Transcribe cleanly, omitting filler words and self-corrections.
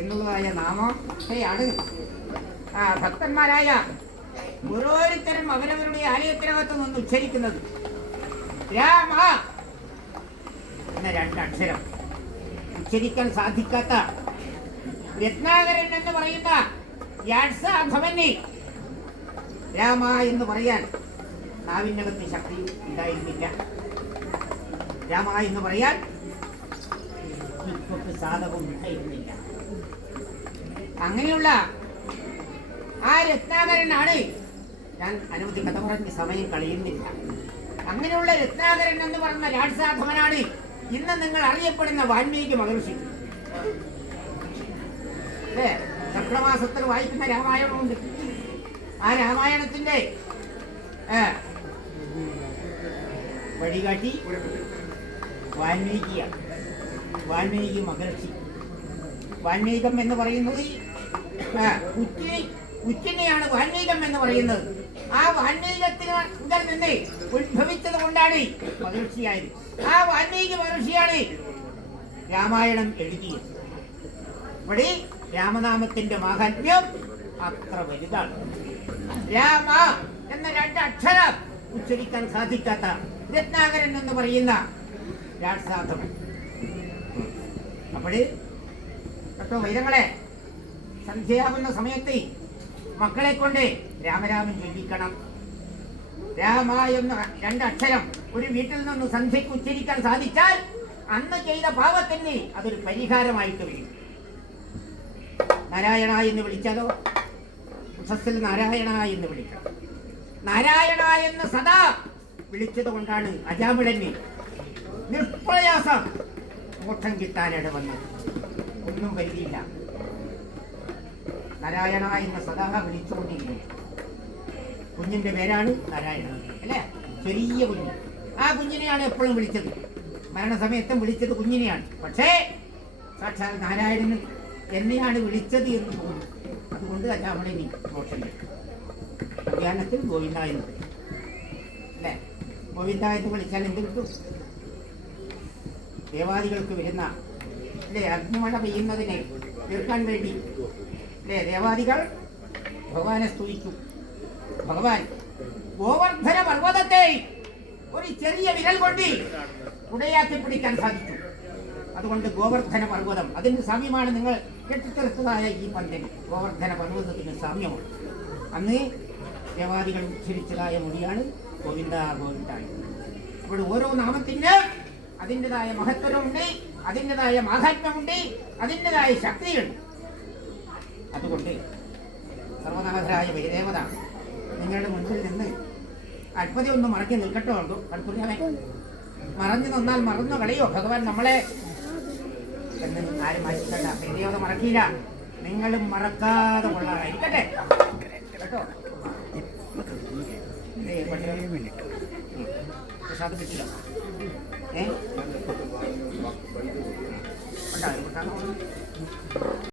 എന്നുള്ളതായ നാമത്തെയാണ് ഭക്തന്മാരായ ഓരോരുത്തരും അവരവരുടെ ആലയത്തിനകത്ത് നിന്ന് ഉച്ചരിക്കുന്നത്. രാമ എന്ന രണ്ടക്ഷരം ഉച്ചരിക്കാൻ സാധിക്കാത്ത രത്നാകരൻ എന്ന് പറയുന്ന യാത്സാധവന് രാമ എന്ന് പറയാൻ നാവിനകത്ത് ശക്തി ഉണ്ടായിരുന്നില്ല. രാമ എന്ന് പറയാൻ ഇപ്പൊക്ക് സാധകം ഉണ്ടായിരുന്നില്ല. അങ്ങനെയുള്ള ആ രത്നാകരനാണ് ഞാൻ അനവധി കഥ പറഞ്ഞ് സമയം കളയുന്നില്ല. അങ്ങനെയുള്ള രത്നാകരൻ എന്ന് പറഞ്ഞ രാജസാധവനാണ് ഇന്ന് നിങ്ങൾ അറിയപ്പെടുന്ന വാൽമീകി മഹർഷി. അല്ലേ? കർക്കിടമാസത്തിൽ വായിക്കുന്ന രാമായണമുണ്ട്. ആ രാമായണത്തിന്റെ വഴികാട്ടി വാൽമീകിയാണ്. വാൽമീകി മഹർഷി. വാൽമീകം എന്ന് പറയുന്നത് ഉച്ചിനെയാണ് വാൽമീകം എന്ന് പറയുന്നത്. ആ വാൽമീകത്തിൽ നിന്ന് ഉത്ഭവിച്ചത് കൊണ്ടാണ് മഹർഷിയായത്. ആ വാൽമീകി മഹർഷിയാണ് രാമായണം എഴുതിയത്. ഇവിടെ രാമനാമത്തിന്റെ മാഹാത്മ്യം അത്ര വലുതാണ്. രാമ എന്ന രണ്ടക്ഷരം ഉച്ചരിക്കാൻ സാധിക്കാത്ത രത്നാകരൻ എന്ന് പറയുന്ന രാജസാധവൻ. അപ്പോഴ് കേട്ടോ വൈരങ്ങളെ, സന്ധ്യയാകുന്ന സമയത്ത് മക്കളെ കൊണ്ട് രാമരാമൻ ചൊല്ലിക്കണം. രാമ എന്ന രണ്ടക്ഷരം ഒരു വീട്ടിൽ നിന്ന് സന്ധ്യയ്ക്ക് ഉച്ചരിക്കാൻ സാധിച്ചാൽ അന്ന് ചെയ്ത പാപത്തിന് അതൊരു പരിഹാരമായിട്ട് വരും. നാരായണ എന്ന് വിളിച്ചാലോ, ഉഷസ്സിൽ നാരായണ എന്ന് വിളിക്കണം. നാരായണ എന്ന് സദാ വിളിച്ചത് കൊണ്ടാണ് അജാമിളന് നിഷ്പ്രയാസം മോക്ഷം കിട്ടാനിട വന്നത്. ഒന്നും പരിധിയില്ല. നാരായണ എന്ന് സദാ വിളിച്ചുകൊണ്ടിരിക്കുന്നു. കുഞ്ഞിന്റെ പേരാണ് നാരായണൻ, അല്ലേ? ചെറിയ കുഞ്ഞ്. ആ കുഞ്ഞിനെയാണ് എപ്പോഴും വിളിച്ചത്. മരണസമയത്തും വിളിച്ചത് കുഞ്ഞിനെയാണ്. പക്ഷേ സാക്ഷാൽ നാരായണന് എന്നെയാണ് വിളിച്ചത് എന്ന് തോന്നുന്നു. അതുകൊണ്ട് അജാമിളനി മോക്ഷം കിട്ടും. അധ്യാനത്തിൽ ഗോവിന്ദ എന്ന് പറയും, അല്ലേ? ഗോവിന്ദ എന്ന് വിളിച്ചാൽ എന്ത് കിട്ടും? ദേവാദികൾക്ക് വരുന്ന, അല്ലേ, അഗ്നിമഴ പെയ്യുന്നതിനെ തീർക്കാൻ വേണ്ടി, അല്ലേ, ദേവാദികൾ ഭഗവാനെ സ്തുതിക്കും. ഭഗവാൻ ഗോവർദ്ധന പർവ്വതത്തെ ഒരു ചെറിയ വിരൽ കൊണ്ട് ഉടയാക്കി പിടിക്കാൻ സാധിച്ചു. അതുകൊണ്ട് ഗോവർദ്ധന പർവ്വതം അതിന് സാമ്യമാണ്. നിങ്ങൾ കെട്ടിത്തീർത്തതായ ഈ പന്തന് ഗോവർദ്ധന പർവ്വതത്തിന് സാമ്യമാണ്. അന്ന് ദേവാദികൾ ഉച്ചരിച്ചതായ മൊഴിയാണ് ഗോവിന്ദ ഗോവിന്ദ. അപ്പോൾ ഓരോ നാമത്തിന് അതിൻ്റെതായ മഹത്വമുണ്ട്, അതിൻ്റെതായ മാഹാത്മ്യമുണ്ട്, അതിൻ്റെതായ ശക്തിയുണ്ട്. അതുകൊണ്ട് സർവനാഥരായ വൈദേവത നിങ്ങളുടെ മുൻപിൽ നിന്ന് അല്പത ഒന്ന് മറക്കി നിൽക്കട്ടോ. ഉണ്ടോ കൺകുര്യാവേ? മറഞ്ഞു നിന്നാൽ മറന്നു കളയോ ഭഗവാൻ നമ്മളെ എന്ന് ആരും മാറ്റിക്കണ്ട. വൈദേവത മറക്കില്ല. നിങ്ങളും മറക്കാതെ കൊള്ളാനായിരിക്കട്ടെ കേട്ടോ. പ്രസാദ് കിട്ടില്ല. ഉണ്ടാവും.